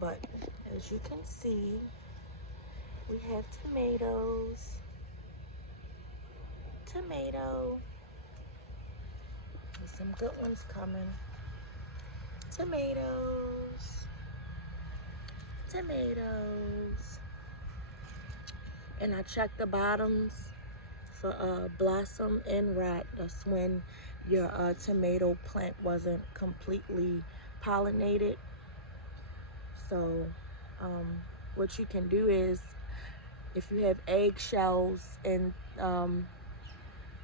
But as you can see, we have tomatoes. There's some good ones coming. Tomatoes. And I checked the bottoms for blossom and rot. That's when your tomato plant wasn't completely pollinated. So what you can do is, if you have eggshells and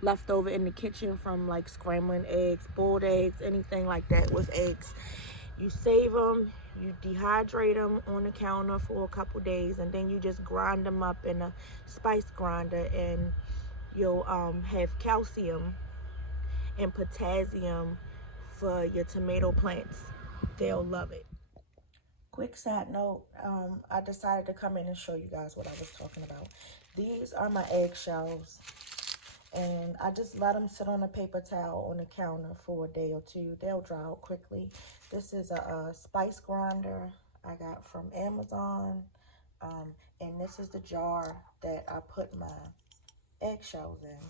left over in the kitchen from like scrambling eggs, boiled eggs, anything like that with eggs, you save them, you dehydrate them on the counter for a couple days, and then you just grind them up in a spice grinder, and you'll have calcium and potassium for your tomato plants. They'll love it. Quick side note, I decided to come in and show you guys what I was talking about. These are my eggshells, and I just let them sit on a paper towel on the counter for a day or two. They'll dry out quickly. This is a spice grinder I got from Amazon, and this is the jar that I put my eggshells in.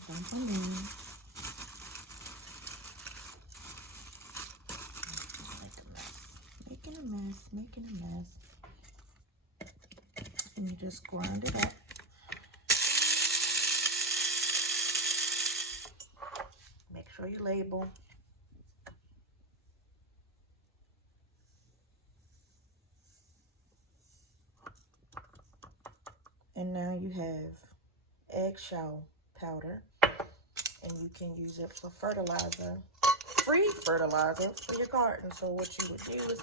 Making a mess. And you just grind it up. Make sure you label. And now you have eggshell powder, and you can use it for fertilizer, free fertilizer for your garden. So what you would do is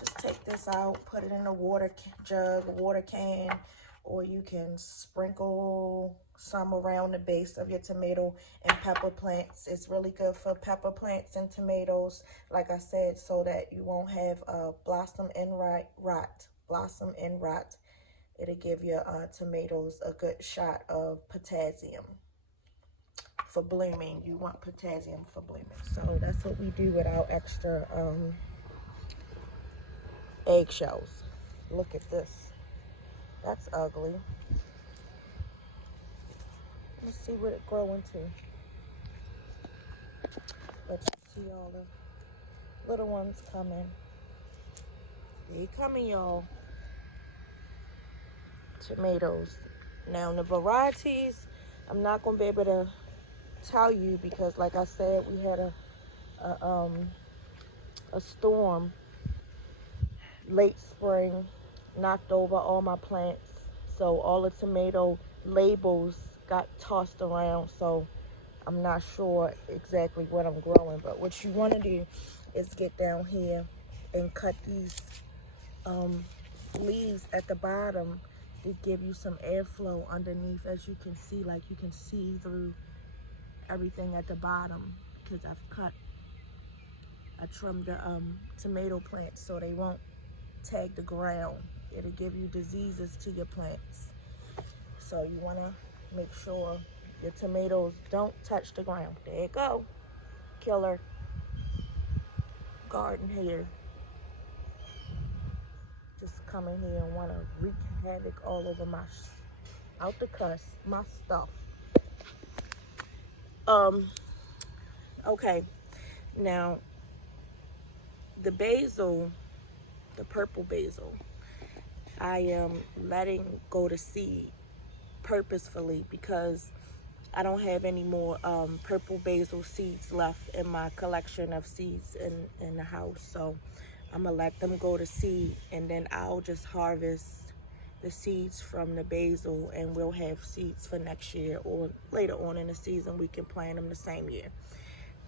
just take this out, put it in a water jug, a water can, or you can sprinkle some around the base of your tomato and pepper plants. It's really good for pepper plants and tomatoes, like I said, so that you won't have blossom and rot. It'll give your tomatoes a good shot of potassium for blooming. You want potassium for blooming. So that's what we do with our extra eggshells. Look at this. That's ugly. Let's see what it grow into. Let's see all the little ones coming. They coming, y'all. Tomatoes. Now the varieties, I'm not gonna be able to tell you because, like I said, we had a storm late spring, knocked over all my plants, so all the tomato labels got tossed around. So I'm not sure exactly what I'm growing, but what you want to do is get down here and cut these leaves at the bottom to give you some airflow underneath. As you can see, like you can see through everything at the bottom, because I trimmed the tomato plants so they won't tag the ground. It'll give you diseases to your plants. So you want to make sure your tomatoes don't touch the ground. There you go. Killer garden here. Just come in here and want to wreak havoc all over my my stuff. Okay, now the basil, the purple basil, I am letting go to seed purposefully because I don't have any more purple basil seeds left in my collection of seeds in the house. So I'm gonna let them go to seed, and then I'll just harvest the seeds from the basil, and we'll have seeds for next year, or later on in the season we can plant them the same year.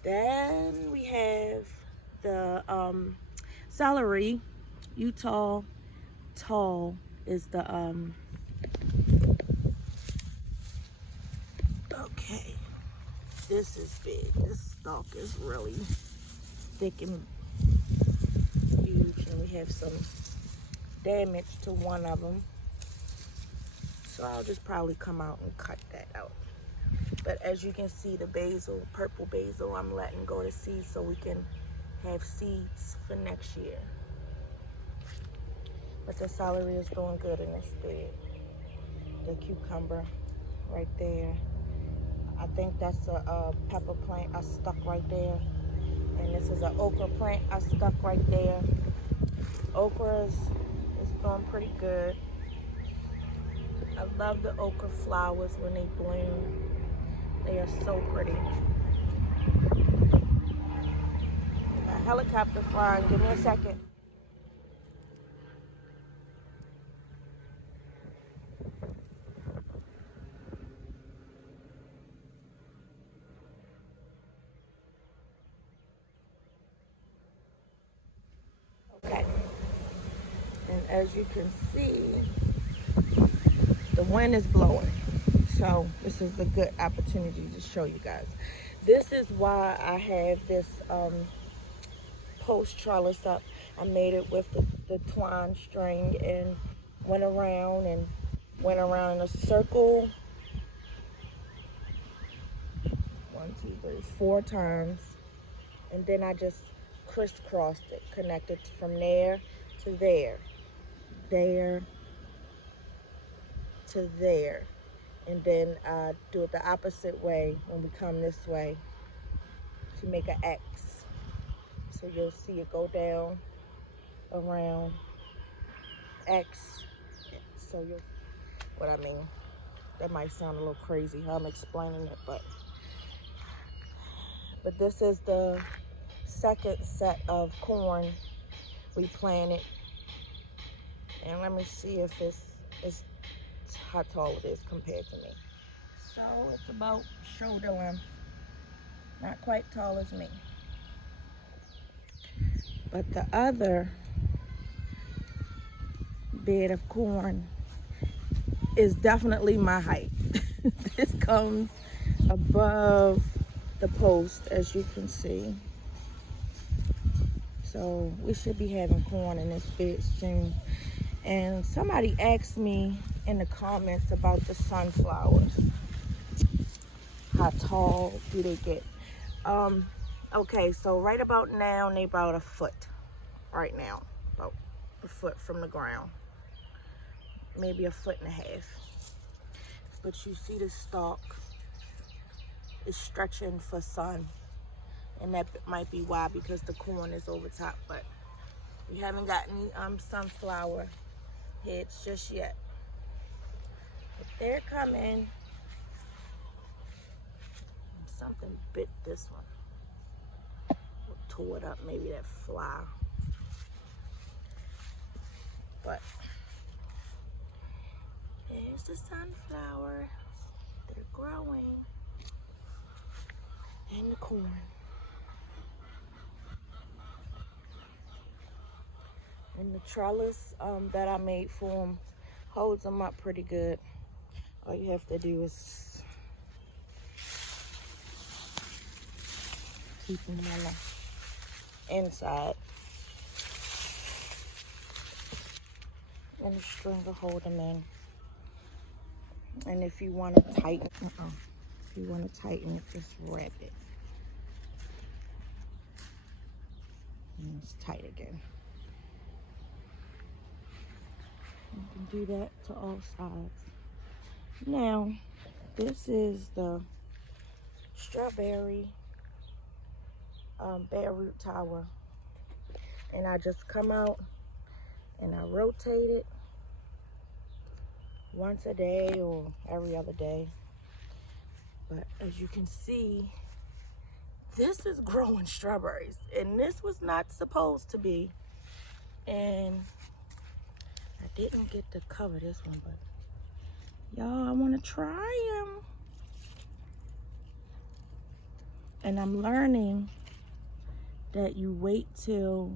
Then we have the celery. Utah tall is the okay, this is big. This stalk is really thick and huge, and we have some damage to one of them, so I'll just probably come out and cut that out. But as you can see, the basil, purple basil, I'm letting go to seed so we can have seeds for next year. But the celery is doing good in this bed. The cucumber right there. I think that's a pepper plant I stuck right there. And this is an okra plant I stuck right there. Okra is doing pretty good. I love the okra flowers when they bloom. They are so pretty. A helicopter flying. Give me a second. Okay. And as you can see, the wind is blowing. So this is a good opportunity to show you guys. This is why I have this post trellis up. I made it with the twine string and went around in a circle 4 times, and then I just crisscrossed it, connected from there to there, there to there, and then do it the opposite way when we come this way to make an X. So you'll see it go down, around, X. So you'll, what I mean, that might sound a little crazy how I'm explaining it, but this is the second set of corn we planted. And let me see if it's how tall it is compared to me. So it's about shoulder length. Not quite tall as me. But the other bed of corn is definitely my height. This comes above the post, as you can see. So we should be having corn in this bed soon. And somebody asked me in the comments about the sunflowers. How tall do they get? Okay, so right about now, they about a foot. Right now, about a foot from the ground. Maybe a foot and a half. But you see the stalk is stretching for sun. And that might be why, because the corn is over top. But we haven't got any sunflower heads just yet. But they're coming. Something bit this one. Tore it up, maybe that fly. But there's the sunflowers. They're growing. And the corn. And the trellis that I made for them holds them up pretty good. All you have to do is keep them on the inside. And the string will hold them in. And if you want to tighten, it, just wrap it. And it's tight again. You can do that to all sides. Now, this is the strawberry bare root tower. And I just come out and I rotate it once a day or every other day. But as you can see, this is growing strawberries, and this was not supposed to be. And I didn't get to cover this one, but y'all, I want to try them. And I'm learning that you wait till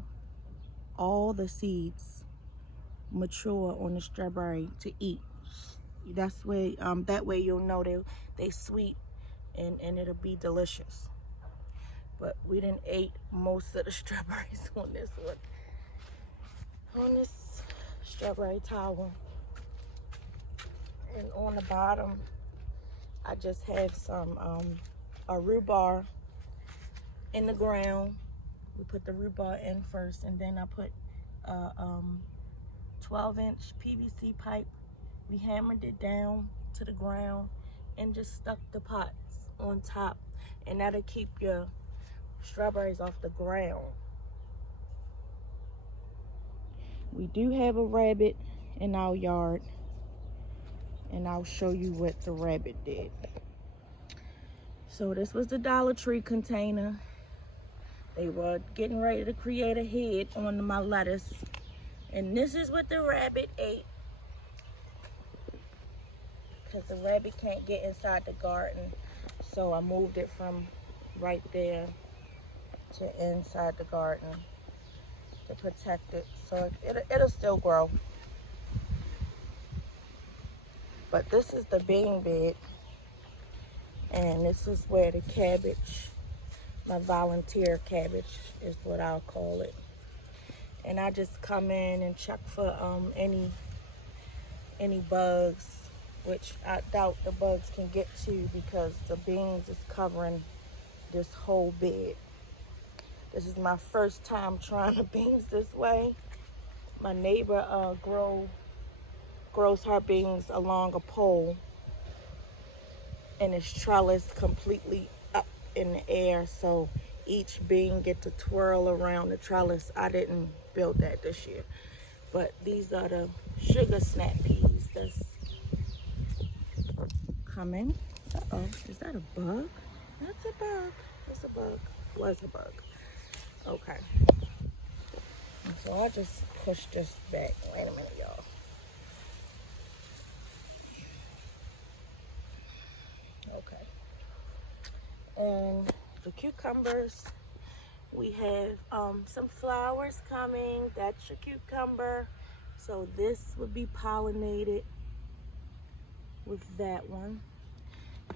all the seeds mature on the strawberry to eat. That's way that way you'll know they sweet and it'll be delicious. But we didn't ate most of the strawberries on this one. On this strawberry tower. And on the bottom, I just have some a rhubarb in the ground. We put the rhubarb in first, and then I put 12-inch PVC pipe. We hammered it down to the ground and just stuck the pots on top, and that'll keep your strawberries off the ground. We do have a rabbit in our yard, and I'll show you what the rabbit did. So this was the Dollar Tree container. They were getting ready to create a head on my lettuce, and this is what the rabbit ate, because the rabbit can't get inside the garden. So I moved it from right there to inside the garden to protect it, so it'll still grow. But this is the bean bed, and this is where the cabbage, my volunteer cabbage is what I'll call it. And I just come in and check for any bugs, which I doubt the bugs can get to because the beans is covering this whole bed. This is my first time trying the beans this way. My neighbor grows her beans along a pole, and it's trellised completely up in the air, so each bean get to twirl around the trellis. I didn't build that this year, but these are the sugar snap peas that's coming. Uh-oh, is that a bug? That's a bug. It's a bug. Was a bug. Okay. So I'll just push this back. Wait a minute, y'all. Okay. And the cucumbers, we have some flowers coming. That's your cucumber. So this would be pollinated with that one.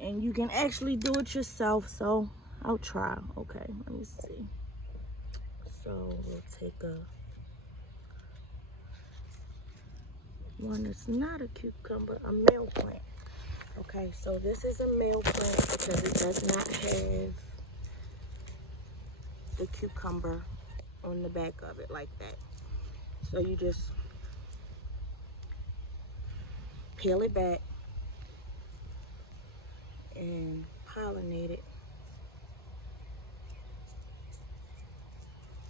And you can actually do it yourself, so I'll try. Okay, let me see. So we'll take one that's not a cucumber, a male plant. Okay, so this is a male plant because it does not have the cucumber on the back of it like that. So you just peel it back and pollinate it.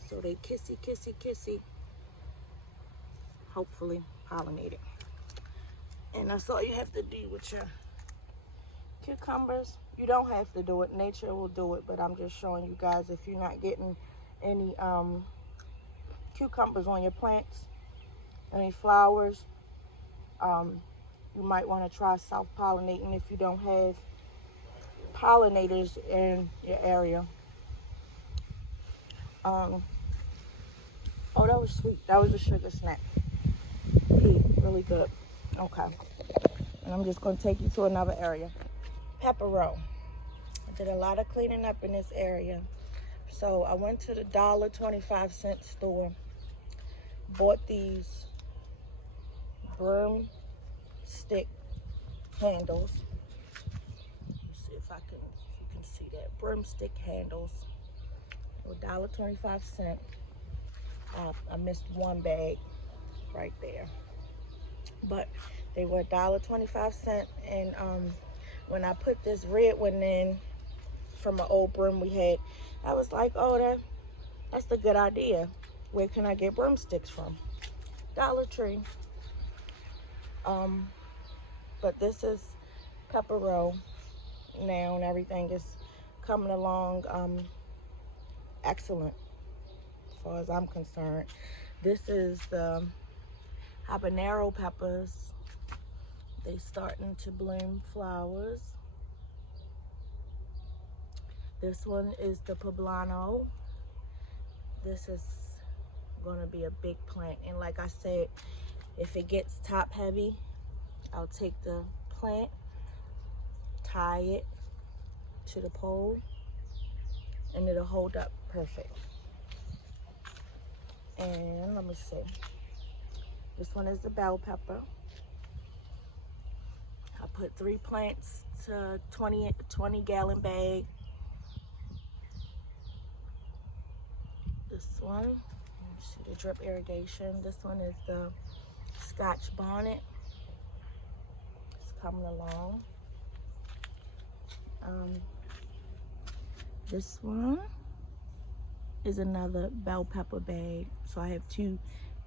So they kissy, kissy, kissy, hopefully pollinate it. And that's all you have to do with your cucumbers. You don't have to do it, nature will do it, but I'm just showing you guys if you're not getting any cucumbers on your plants, any flowers, you might want to try self-pollinating if you don't have pollinators in your area. Oh, that was sweet. That was a sugar snap. Really good. Okay. And I'm just going to take you to another area. Pepper row. I did a lot of cleaning up in this area. So I went to the $1.25 store, bought these broomstick handles. Let's see if you can see that. Broomstick handles. $1.25. I missed one bag right there, but they were $1.25. And when I put this red one in from an old broom we had, I was like, oh, that's a good idea. Where can I get broomsticks from? Dollar Tree. But this is Pepper Row now, and everything is coming along excellent as far as I'm concerned. This is the habanero peppers. They starting to bloom flowers. This one is the poblano. This is going to be a big plant, and like I said, if it gets top heavy, I'll take the plant, tie it to the pole, and it'll hold up perfect. And let me see, this one is the bell pepper. I put 3 plants to 20 gallon bag. This one, you see the drip irrigation. This one is the Scotch bonnet. It's coming along. This one is another bell pepper bag. So I have 2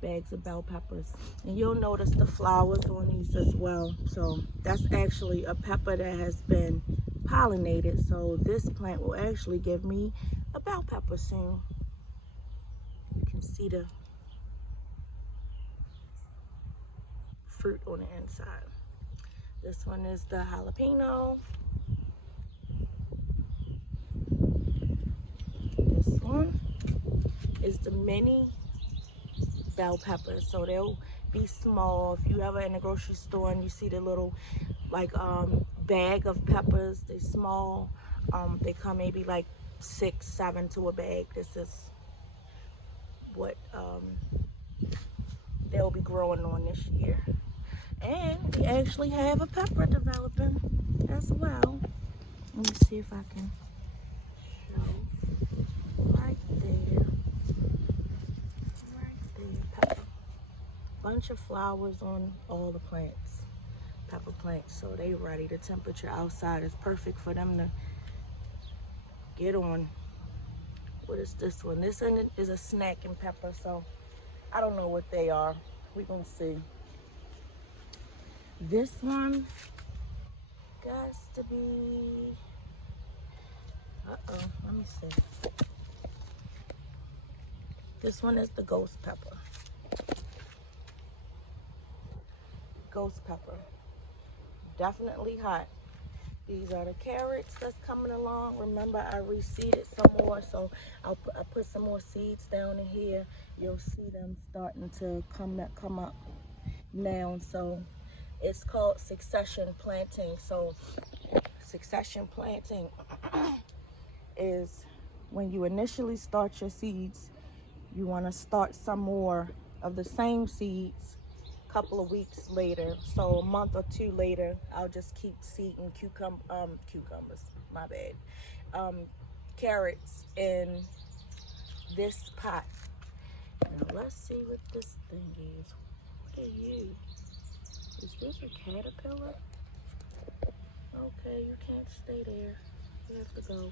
bags of bell peppers. And you'll notice the flowers on these as well. So that's actually a pepper that has been pollinated. So this plant will actually give me a bell pepper soon. You can see the fruit on the inside. This one is the jalapeno. This one is the mini bell peppers. So they'll be small. If you ever in the grocery store and you see the little like bag of peppers, they're small. They come maybe like 6, 7 to a bag. This is what they'll be growing on this year. And we actually have a pepper developing as well. Let me see if I can show right there. Right there, pepper. Bunch of flowers on all the plants, pepper plants. So they ready. The temperature outside is perfect for them to get on. What is this one? This one is a snacking pepper, so I don't know what they are. We're gonna see. This one got to be, let me see. This one is the ghost pepper. Ghost pepper. Definitely hot. These are the carrots that's coming along. Remember, I reseeded some more, so I put some more seeds down in here. You'll see them starting to come up now. So it's called succession planting. So succession planting is when you initially start your seeds, you want to start some more of the same seeds a couple of weeks later. So a month or 2 later, I'll just keep seeding cucumbers, my bad, carrots in this pot. Now let's see what this thing is. What are you? Is this a caterpillar? Okay, you can't stay there. You have to go.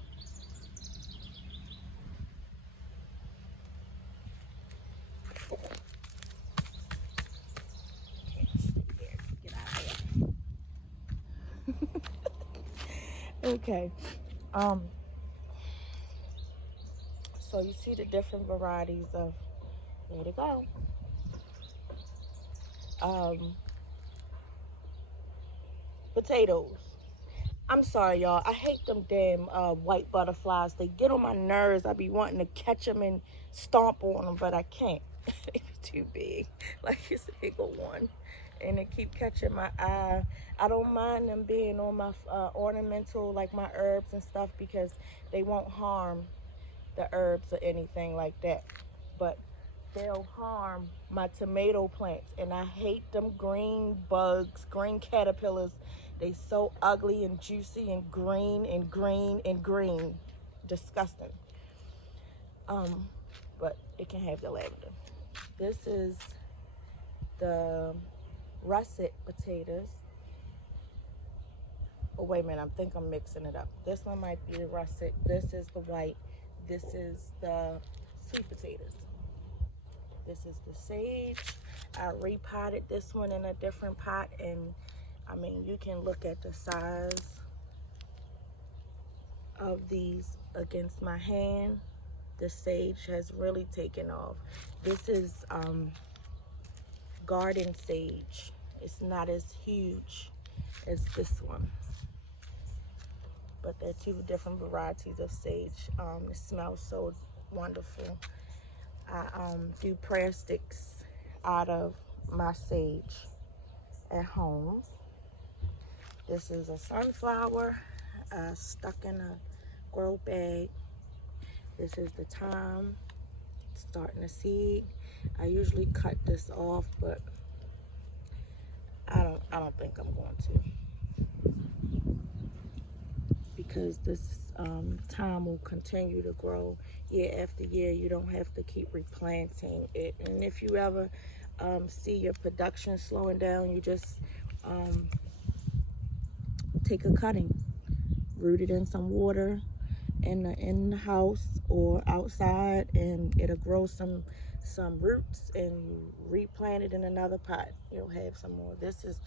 Can't stay there. Get out of here. Okay. So you see the different varieties of, there to go. Potatoes. I'm sorry, y'all. I hate them damn white butterflies. They get on my nerves. I be wanting to catch them and stomp on them, but I can't. They're too big. Like it's a bigger one. And they keep catching my eye. I don't mind them being on my ornamental, like my herbs and stuff, because they won't harm the herbs or anything like that. But they'll harm my tomato plants. And I hate them green bugs, green caterpillars. They so ugly and juicy and green and green and green. Disgusting. But it can have the lavender. This is the russet potatoes. Oh, wait a minute. I think I'm mixing it up. This one might be the russet. This is the white. This is the sweet potatoes. This is the sage. I repotted this one in a different pot, and I mean, you can look at the size of these against my hand. The sage has really taken off. This is garden sage. It's not as huge as this one, but they're 2 different varieties of sage. It smells so wonderful. I do prayer sticks out of my sage at home. This is a sunflower stuck in a grow bag. This is the thyme starting to seed. I usually cut this off, but I don't think I'm going to, because this thyme will continue to grow year after year. You don't have to keep replanting it. And if you ever see your production slowing down, you just take a cutting, root it in some water in the house or outside, and it'll grow some roots, and you replant it in another pot. You'll have some more. This is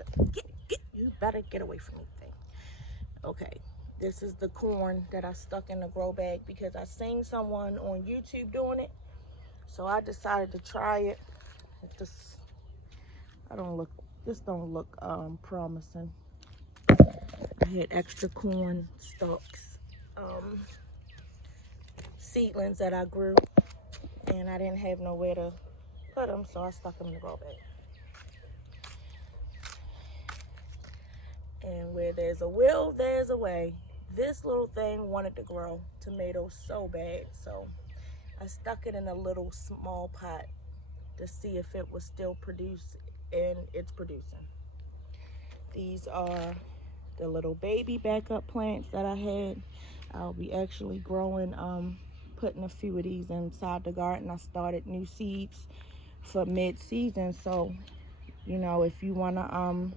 you better get away from me thing. Okay, this is the corn that I stuck in the grow bag because I seen someone on YouTube doing it, so I decided to try it. This don't look promising. I had extra corn stalks, seedlings that I grew, and I didn't have nowhere to put them, so I stuck them in the grow bag. And where there's a will, there's a way. This little thing wanted to grow tomatoes so bad, so I stuck it in a little small pot to see if it would still produce, and it's producing. These are the little baby backup plants that I had. I'll be actually growing, putting a few of these inside the garden. I started new seeds for mid-season, so you know, if you want to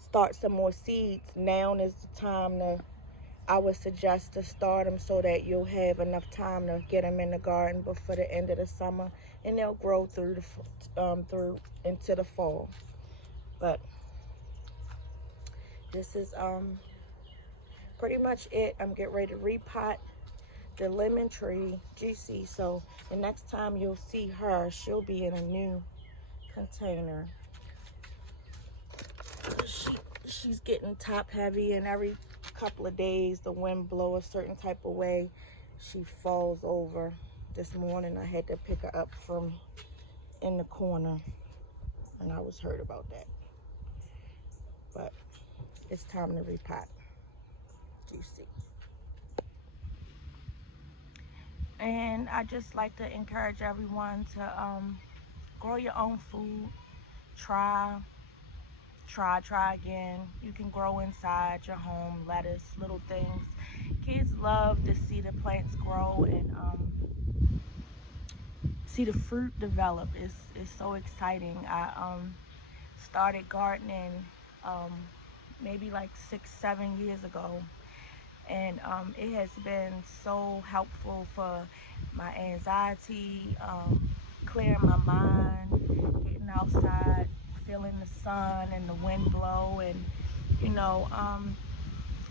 start some more seeds, now is the time to, I would suggest to start them so that you'll have enough time to get them in the garden before the end of the summer, and they'll grow through through into the fall. But this is pretty much it. I'm getting ready to repot the lemon tree, Juicy, so the next time you'll see her, she'll be in a new container. She's getting top heavy, and every couple of days the wind blow a certain type of way, she falls over. This morning I had to pick her up from in the corner, and I was hurt about that. But it's time to repot Juicy. And I just like to encourage everyone to grow your own food. Try again. You can grow inside your home, lettuce, little things. Kids love to see the plants grow and see the fruit develop. It's so exciting. I started gardening maybe like 6-7 years ago, and it has been so helpful for my anxiety, clearing my mind, getting outside, feeling the sun and the wind blow, and you know,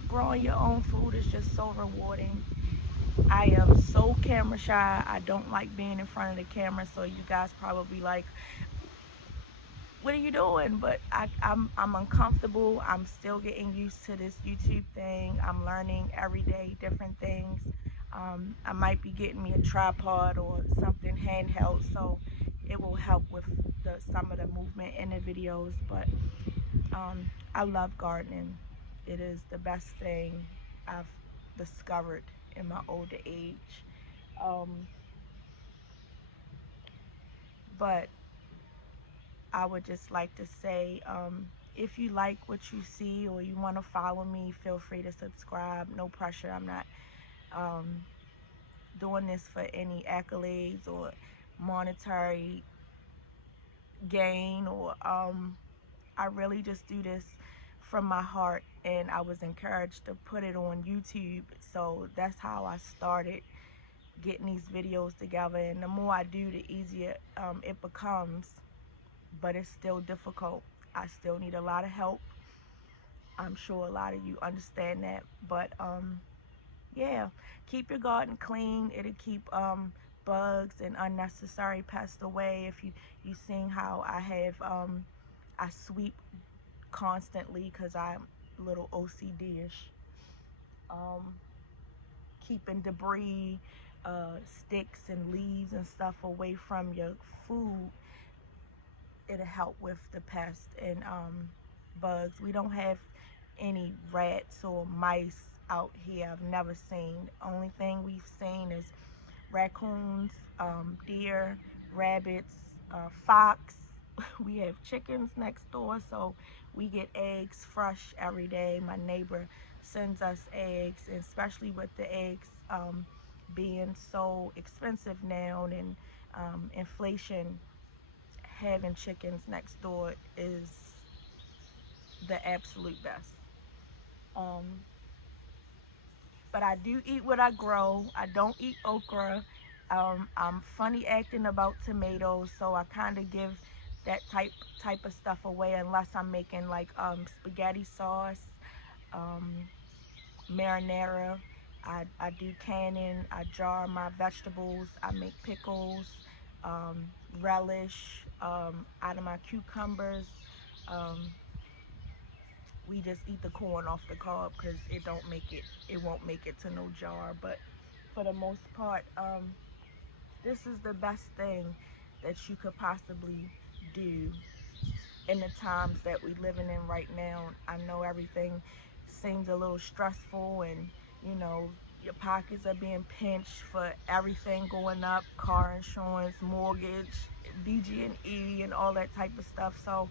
growing your own food is just so rewarding. I am so camera shy. I don't like being in front of the camera, so you guys probably like, what are you doing? But I'm uncomfortable. I'm still getting used to this YouTube thing. I'm learning every day different things. I might be getting me a tripod or something handheld, so it will help with some of the movement in the videos. But I love gardening. It is the best thing I've discovered in my older age. But I would just like to say, if you like what you see or you want to follow me, feel free to subscribe. No pressure. I'm not doing this for any accolades or monetary gain, or I really just do this from my heart, and I was encouraged to put it on YouTube, so that's how I started getting these videos together. And the more I do, the easier it becomes, but it's still difficult. I still need a lot of help. I'm sure a lot of you understand that, but yeah, keep your garden clean. It'll keep bugs and unnecessary pests away. If you seen how I have I sweep constantly because I'm a little OCD-ish. Keeping debris, sticks and leaves and stuff away from your food, it'll help with the pests and bugs. We don't have any rats or mice out here. I've never seen. The only thing we've seen is raccoons, deer, rabbits, fox. We have chickens next door, so we get eggs fresh every day. My neighbor sends us eggs, and especially with the eggs being so expensive now, and inflation, having chickens next door is the absolute best. Um, but I do eat what I grow. I don't eat okra. I'm funny acting about tomatoes, so I kind of give that type of stuff away unless I'm making like spaghetti sauce, um, marinara. I do canning. I jar my vegetables. I make pickles, um, relish out of my cucumbers. Um, we just eat the corn off the cob because it won't make it to no jar. But for the most part, this is the best thing that you could possibly do in the times that we're living in right now. I know everything seems a little stressful, and you know your pockets are being pinched for everything going up, car insurance, mortgage, BG&E, and all that type of stuff. So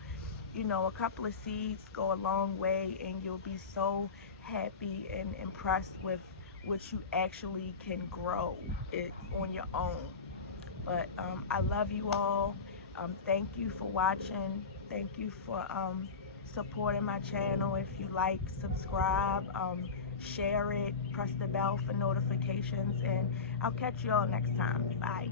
a couple of seeds go a long way, and you'll be so happy and impressed with what you actually can grow it on your own. But I love you all. Thank you for watching. Thank you for supporting my channel. If you like, subscribe, share it, press the bell for notifications, and I'll catch you all next time. Bye.